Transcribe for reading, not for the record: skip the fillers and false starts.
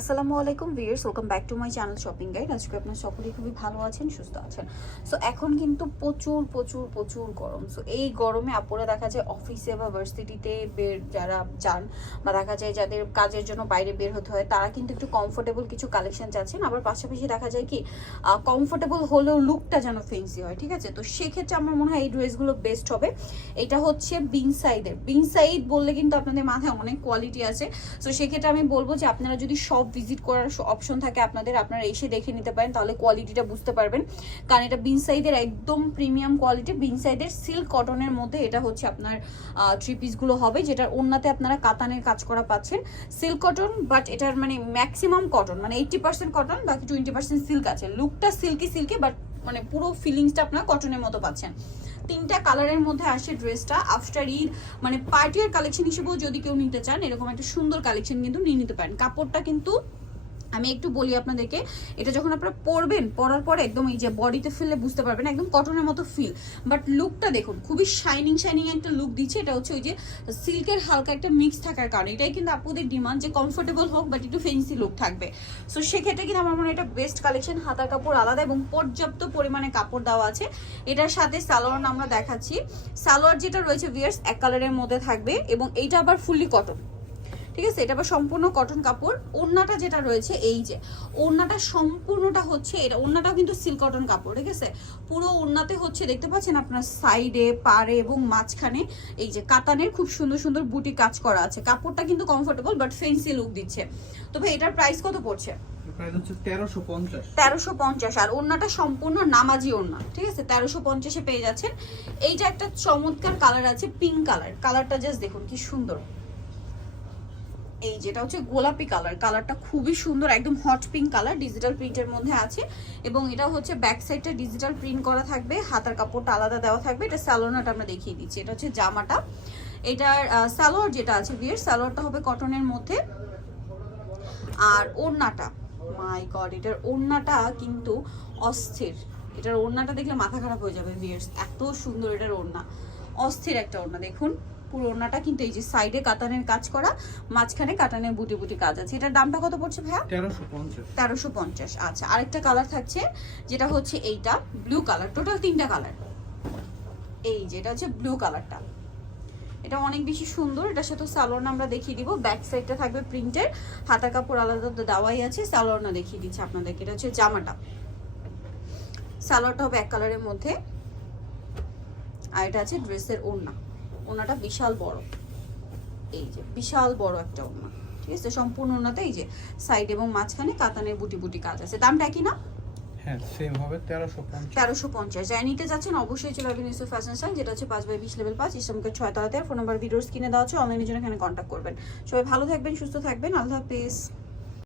আসসালামু আলাইকুম viewers, welcome back to my channel shopping guide. আজকে আপনারা সকলেই খুবই ভালো আছেন, সুস্থ আছেন। সো এখন কিন্তু প্রচুর প্রচুর প্রচুর গরম। সো এই গরমে আপুরা দেখা যায় অফিসে বা ভার্সিটিতে বের যারা যান বা দেখা যায় যাদের কাজের জন্য বাইরে বের হতে হয়, তারা কিন্তু একটু কমফোর্টেবল কিছু কালেকশন চাচ্ছেন। আবার পাশাপাশি দেখা যায় কি কমফোর্টেবল হলেও লুকটা যেন ফেন্সি হয়, ঠিক আছে? তো সেক্ষেত্রে আমার মনে হয় এই ড্রেসগুলো বেস্ট হবে। এটা হচ্ছে বিন সাইডের। বিন সাইড বললে কিন্তু আপনাদের মাথায় অনেক কোয়ালিটি আছে। সো সেক্ষেত্রে আমি বলবো যে আপনারা যদি সব ভিজিট করার অপশন থাকে আপনারা এসে দেখে নিতে পারেন, তাহলে কোয়ালিটিটা বুঝতে পারবেন। কারণ এটা বিন সাইডের একদম প্রিমিয়াম কোয়ালিটি, বিন সাইডের সিল্ক কটনের মধ্যে এটা হচ্ছে আপনার থ্রি পিসগুলো হবে, যেটার ওড়নাতে আপনারা কাতানের কাজ করা পাচ্ছেন। সিল্ক কটন, বাট এটার মানে ম্যাক্সিমাম কটন, মানে 80% কটন, বাকি 20% সিল্ক আছে। লুকটা সিল্কি বাট মানে পুরো ফিলিংসটা আপনারা কটনের মতো পাচ্ছেন। তিনটা কালারের মধ্যে আসে ড্রেসটা। আফটার ঈদ মানে পার্টিয়ার কালেকশন হিসেবেও যদি কেউ নিতে চান, এরকম একটা সুন্দর কালেকশন কিন্তু নিয়ে নিতে পারেন। কাপড়টা কিন্তু আমি একটু বলি আপনাদেরকে, এটা যখন আপনারা পরবেন, পরার পরে একদম এই যে বডিতে ফেললে বুঝতে পারবেন একদম কটনের মতো ফিল। বাট লুকটা দেখুন, খুবই শাইনিং একটা লুক দিচ্ছে। এটা হচ্ছে ওই যে সিল্কের হালকা একটা মিক্স থাকার কারণে। এটাই কিন্তু আপুদের ডিমান্ড যে কমফোর্টেবল হোক বাট একটু ফেন্সি লুক থাকবে। সো সেক্ষেত্রে কিন্তু আমার মনে হয় এটা বেস্ট কালেকশন। হাতার কাপড় আলাদা এবং পর্যাপ্ত পরিমাণে কাপড় দেওয়া আছে। এটার সাথে সালোয়ার আমরা দেখাচ্ছি। সালোয়ার যেটা রয়েছে ভিয়ার্স এক কালারের মধ্যে থাকবে এবং এইটা আবার ফুললি কটন, ঠিক আছে? এটা আবার সম্পূর্ণ কটন কাপড়। ওড়নাটা যেটা রয়েছে এই যে ওড়নাটা সম্পূর্ণটা হচ্ছে, এটা ওড়নাটাও কিন্তু সিল্ক কটন কাপড়, ঠিক আছে? পুরো ওড়নাতে হচ্ছে দেখতে পাচ্ছেন আপনার সাইডে, পাড়ে এবং মাঝখানে এই যে কাতানের খুব সুন্দর সুন্দর বুটি কাজ করা আছে। কাপড়টা কিন্তু কমফোর্টেবল বাট ফেন্সি লুক দিচ্ছে। তো ভাই এটার প্রাইস কত পড়ছে? 1350। আর ওড়নাটা সম্পূর্ণ নামাজি ওড়না, ঠিক আছে? 1350-এ পেয়ে যাচ্ছেন। এইটা একটা চমৎকার কালার আছে, পিঙ্ক কালার। কালারটা জাস্ট দেখুন কি সুন্দর। এই যেটা হচ্ছে গোলাপি কালার, কালারটা খুবই সুন্দর, একদম হট পিঙ্ক কালার, ডিজিটাল প্রিন্টের মধ্যে আছে। এবং এটা হচ্ছে ব্যাক সাইডটা ডিজিটাল প্রিন্ট করা থাকবে, হাতার কাপড়টা আলাদা দেওয়া থাকবে। এটা সালোয়ারটা আমরা দেখিয়ে দিচ্ছি। এটা হচ্ছে জামাটা। এটার সালোয়ার যেটা আছে বিয়ের সালোয়ারটা হবে কটনের মধ্যে। আর ওড়নাটা, মাই গড, এটার ওড়নাটা কিন্তু অস্থির। এটার ওড়নাটা দেখলে মাথা খারাপ হয়ে যাবে ভিউয়ার্স, এত সুন্দর এটার ওড়না। অস্থির একটা ওড়না দেখুন। পুরো ওড়নাটা কিন্তু এই যে সাইডে কাতানের কাজ করা, মাঝখানে কাতানের বুটি বুটি কাজ আছে। এটার দামটা কত পড়ছে ভাইয়া? 1350। আচ্ছা, আরেকটা কালার থাকছে যেটা হচ্ছে এইটা ব্লু কালার। টোটাল তিনটা কালার। এই যেটা হচ্ছে ব্লু কালারটা, এটা অনেক বেশি সুন্দর। এটার সাথে সালোয়ার আমরা দেখিয়ে দিব। ব্যাক সাইডটা থাকবে প্রিন্টের, হাতার কাপড় আলাদা দেওয়াই আছে। সালোয়ার দেখিয়ে দিচ্ছি আপনাদেরকে। এটা হচ্ছে জামাটা। সালোয়ারটা হবে এক কালারের মধ্যে। আর এটা আছে ড্রেসের ওড়না। ওড়নাটা বিশাল বড়, এই যে বিশাল বড় একটা ওড়না, ঠিক আছে? সম্পূর্ণ ওড়নাতে এই যে সাইড এবং মাঝখানে কাতানের বুটি বুটি কাজ আছে। দামটা কি না? হ্যাঁ, সেম হবে 1350। যাই নিতে যাচ্ছেন অবশ্যই চলে আসবেন ইউসুফ ফ্যাশন স্টাইল, যেটা হচ্ছে 5/20 লেভেল 5 ইসলামকে 6 তলাতে। ফোন নাম্বার ভিডিওস কিনে দেওয়া হচ্ছে, অনলাইনের জন্য এখানে কন্ট্যাক্ট করবেন। সবাই ভালো থাকবেন, সুস্থ থাকবেন, আল্লাহ হাফেজ।